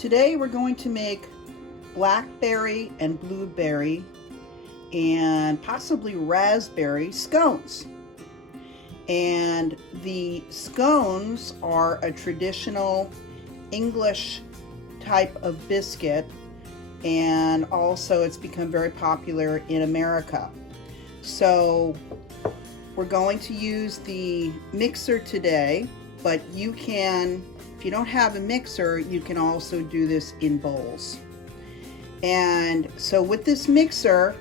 Today we're going to make blackberry and blueberry and possibly raspberry scones. And the scones are a traditional English type of biscuit, and also it's become very popular in America. So we're going to use the mixer today, but you can, if you don't have a mixer, you can also do this in bowls. And so with this mixer,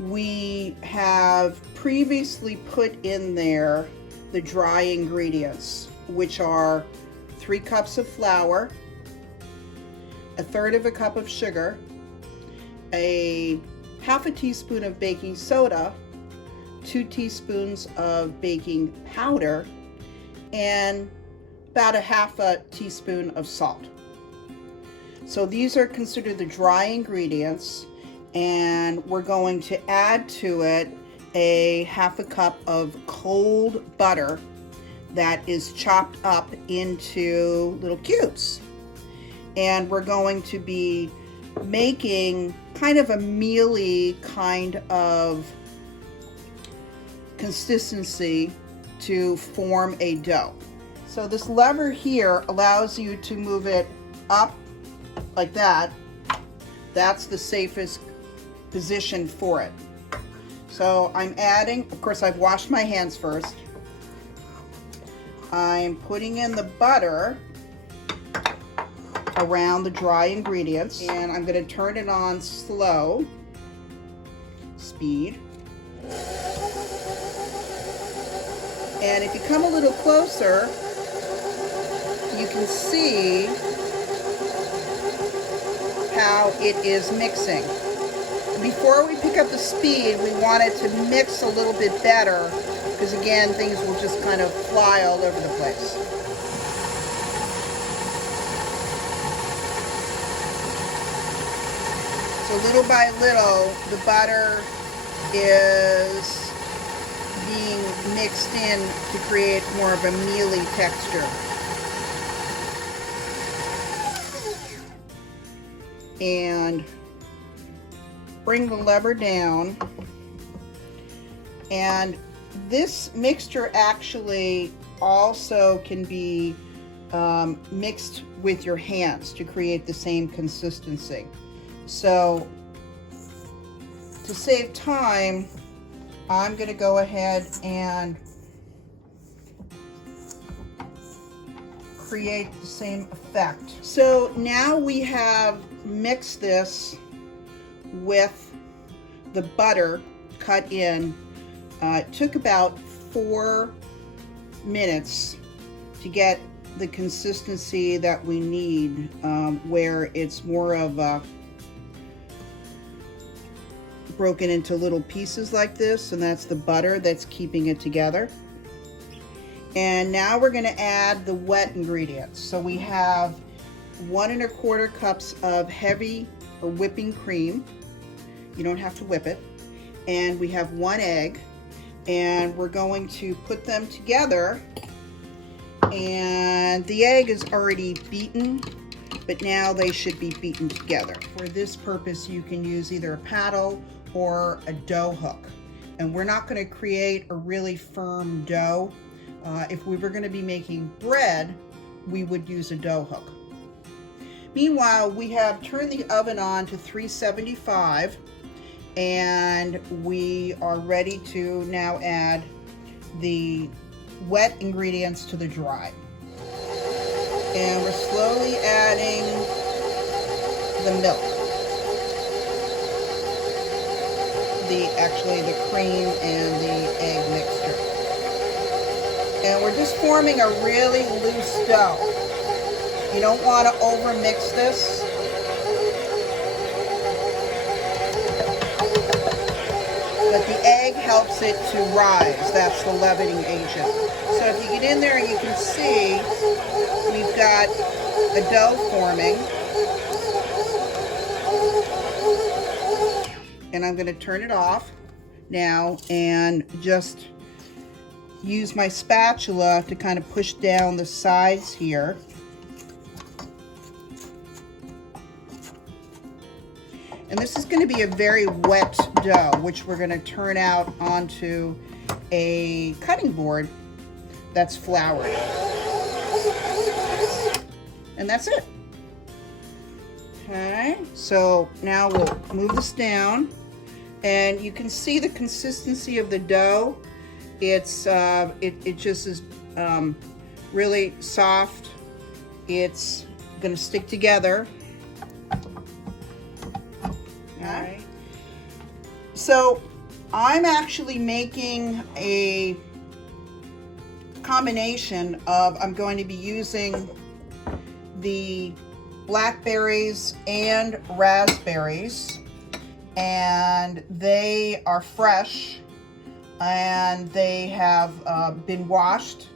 we have previously put in there the dry ingredients, which are 3 cups of flour, 1/3 of a cup of sugar, a 1/2 teaspoon of baking soda, 2 teaspoons of baking powder, and about 1/2 teaspoon of salt. So these are considered the dry ingredients, and we're going to add to it a 1/2 cup of cold butter that is chopped up into little cubes. And we're going to be making kind of a mealy kind of consistency to form a dough. So this lever here allows you to move it up like that. That's the safest position for it. So I'm adding, of course I've washed my hands first. I'm putting in the butter around the dry ingredients, and I'm going to turn it on slow speed. And if you come a little closer, you can see how it is mixing. Before we pick up the speed, we want it to mix a little bit better, because again, things will just kind of fly all over the place. So little by little, the butter is being mixed in to create more of a mealy texture. And bring the lever down, and this mixture actually also can be mixed with your hands to create the same consistency. So to save time, I'm going to go ahead and create the same effect. So now we have mixed this with the butter cut in. It took about 4 minutes to get the consistency that we need, where it's more of a broken into little pieces like this, and that's the butter that's keeping it together. And now we're going to add the wet ingredients. So we have 1 1/4 cups of heavy or whipping cream. You don't have to whip it. And we have 1 egg, and we're going to put them together. And the egg is already beaten, but now they should be beaten together. For this purpose, you can use either a paddle or a dough hook. And we're not going to create a really firm dough. If we were going to be making bread, we would use a dough hook. Meanwhile, we have turned the oven on to 375, and we are ready to now add the wet ingredients to the dry. And we're slowly adding the milk. Actually the cream and the egg mixture. And we're just forming a really loose dough. You don't want to over mix this. But the egg helps it to rise. That's the leavening agent. So if you get in there, you can see we've got a dough forming. And I'm going to turn it off now and just use my spatula to kind of push down the sides here. And this is going to be a very wet dough, which we're going to turn out onto a cutting board that's floured. And that's it. Okay, so now we'll move this down, and you can see the consistency of the dough. It's it just is really soft. It's gonna stick together. All right. So I'm actually making a combination of, I'm going to be using the blackberries and raspberries, and they are fresh and they have been washed.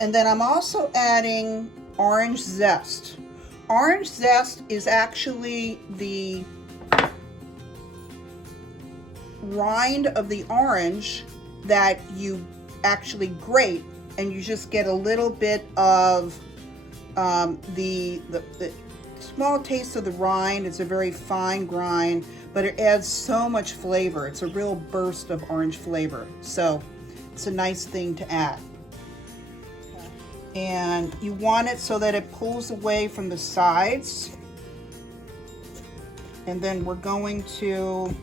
And then I'm also adding orange zest. Orange zest is actually the rind of the orange that you actually grate, and you just get a little bit of the small taste of the rind. It's a very fine grind, but it adds so much flavor. It's a real burst of orange flavor. So it's a nice thing to add. And you want it so that it pulls away from the sides. And then we're going to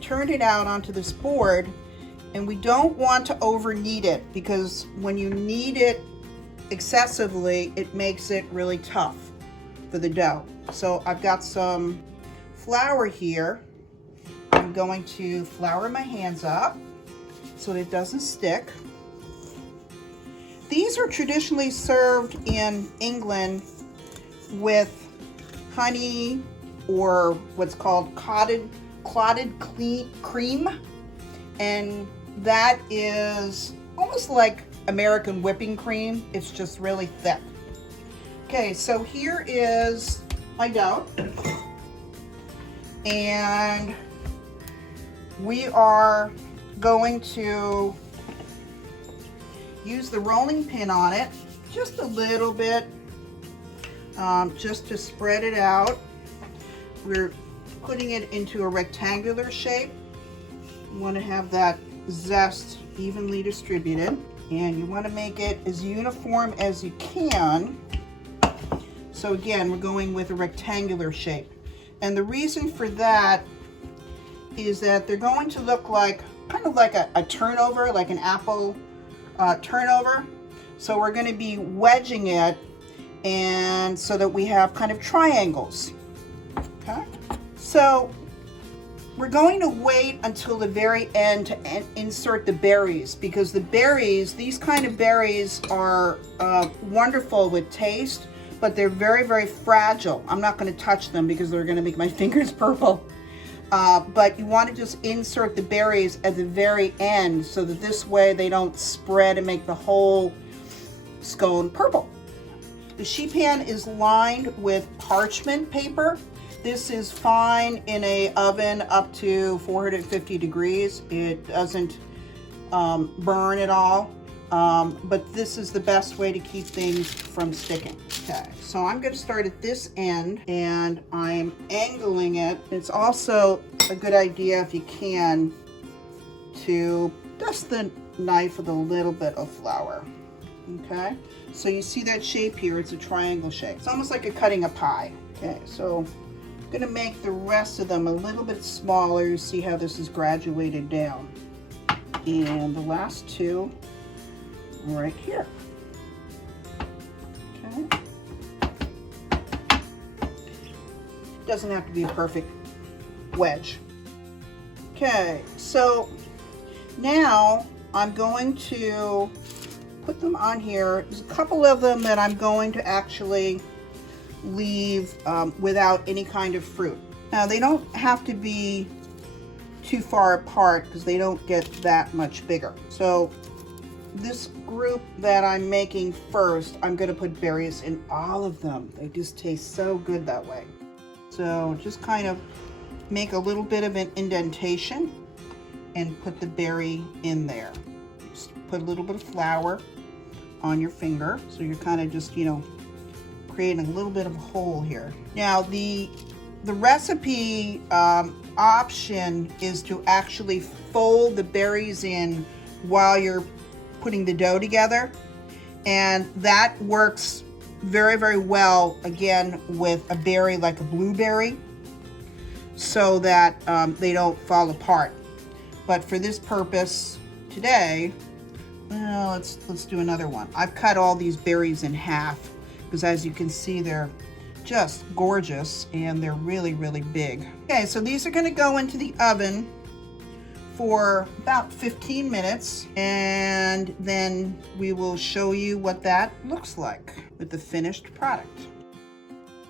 turn it out onto this board, and we don't want to over knead it, because when you knead it excessively, it makes it really tough for the dough. So I've got some flour here. I'm going to flour my hands up so that it doesn't stick. These are traditionally served in England with honey, or what's called clotted cream, and that is almost like American whipping cream. It's just really thick. Okay, so here is my dough, and we are going to use the rolling pin on it just a little bit, just to spread it out. We're putting it into a rectangular shape. You want to have that zest evenly distributed, and you want to make it as uniform as you can. So again, we're going with a rectangular shape, and the reason for that is that they're going to look like kind of like a turnover, like an apple turnover. So we're going to be wedging it, and so that we have kind of triangles. Okay, so we're going to wait until the very end to insert the berries, because the berries, these kind of berries, are wonderful with taste, but they're very, very fragile. I'm not going to touch them because they're going to make my fingers purple. But you want to just insert the berries at the very end, so that this way they don't spread and make the whole scone purple. The sheet pan is lined with parchment paper. This is fine in an oven up to 450 degrees. It doesn't burn at all, but this is the best way to keep things from sticking. Okay, so I'm going to start at this end, and I'm angling it. It's also a good idea, if you can, to dust the knife with a little bit of flour. Okay, so you see that shape here, it's a triangle shape. It's almost like you're cutting a pie. Okay, so I'm going to make the rest of them a little bit smaller. You see how this is graduated down. And the last two right here. Okay. Doesn't have to be a perfect wedge. Okay, so now I'm going to put them on here. There's a couple of them that I'm going to actually leave without any kind of fruit. Now, they don't have to be too far apart because they don't get that much bigger. So this group that I'm making first, I'm going to put berries in all of them. They just taste so good that way. So just kind of make a little bit of an indentation and put the berry in there. Just put a little bit of flour on your finger, so you're kind of just, you know, creating a little bit of a hole here. Now, the the recipe option is to actually fold the berries in while you're putting the dough together, and that works very, very well, again, with a berry like a blueberry, so that they don't fall apart. But for this purpose today, well, let's do another one. I've cut all these berries in half because, as you can see, they're just gorgeous and they're really, really big. Okay, so these are going to go into the oven for about 15 minutes, and then we will show you what that looks like with the finished product.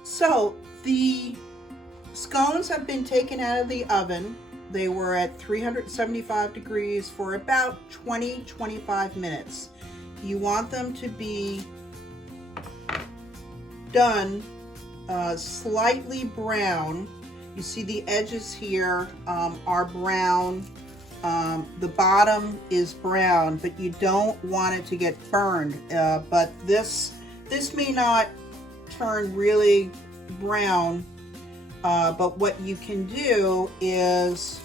So the scones have been taken out of the oven. They were at 375 degrees for about 20-25 minutes. You want them to be done slightly brown. You see the edges here are brown. The bottom is brown, but you don't want it to get burned. But this may not turn really brown. But what you can do is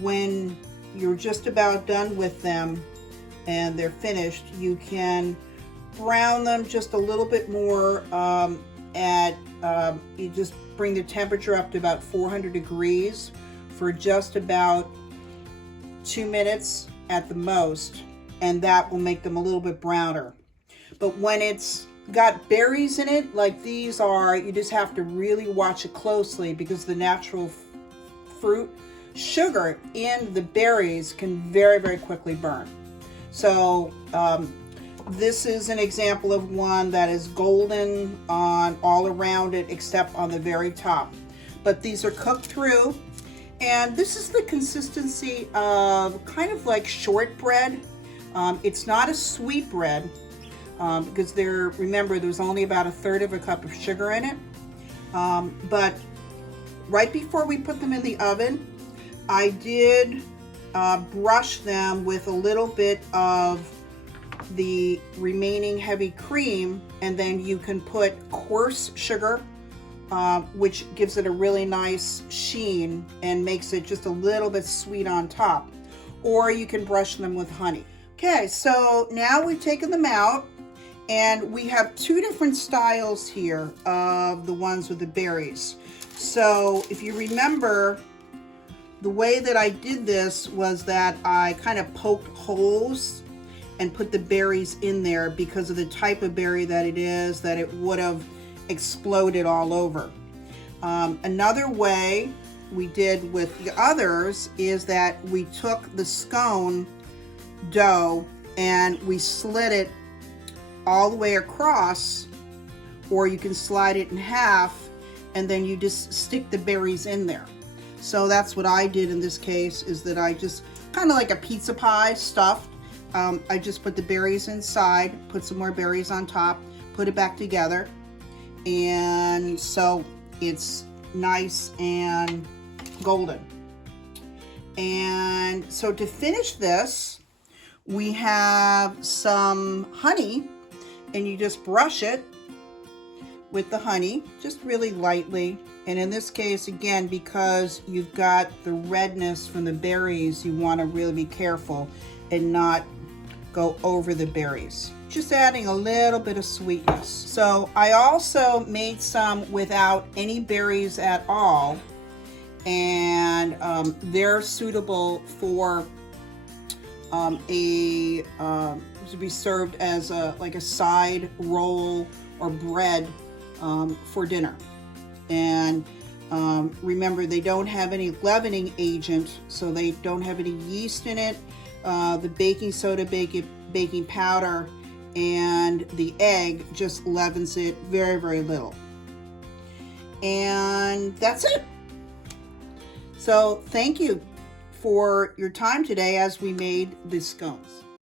when you're just about done with them and they're finished, you can brown them just a little bit more you just bring the temperature up to about 400 degrees for just about 2 minutes at the most, and that will make them a little bit browner. But when it's got berries in it like these are, you just have to really watch it closely, because the natural fruit sugar in the berries can very, very quickly burn. So this is an example of one that is golden on all around it except on the very top. But these are cooked through, and this is the consistency of kind of like shortbread. It's not a sweet bread because remember, there's only about 1/3 cup of sugar in it. But right before we put them in the oven, I did brush them with a little bit of the remaining heavy cream, and then you can put coarse sugar, which gives it a really nice sheen and makes it just a little bit sweet on top, or you can brush them with honey. Okay, so now we've taken them out, and we have two different styles here of the ones with the berries. So if you remember, the way that I did this was that I kind of poked holes and put the berries in there because of the type of berry that it is, that it would have exploded all over. Another way we did with the others is that we took the scone dough and we slid it all the way across, or you can slide it in half, and then you just stick the berries in there. So that's what I did in this case, is that I just kind of like a pizza pie stuffed. I just put the berries inside, put some more berries on top, put it back together, and so it's nice and golden. And so to finish this, we have some honey, and you just brush it with the honey, just really lightly. And in this case, again, because you've got the redness from the berries, you want to really be careful and not go over the berries. Just adding a little bit of sweetness. So I also made some without any berries at all, and they're suitable for to be served as like a side roll or bread for dinner. And remember, they don't have any leavening agent, so they don't have any yeast in it. The baking soda, baking powder, and the egg just leavens it very, very little. And that's it. So thank you for your time today as we made the scones.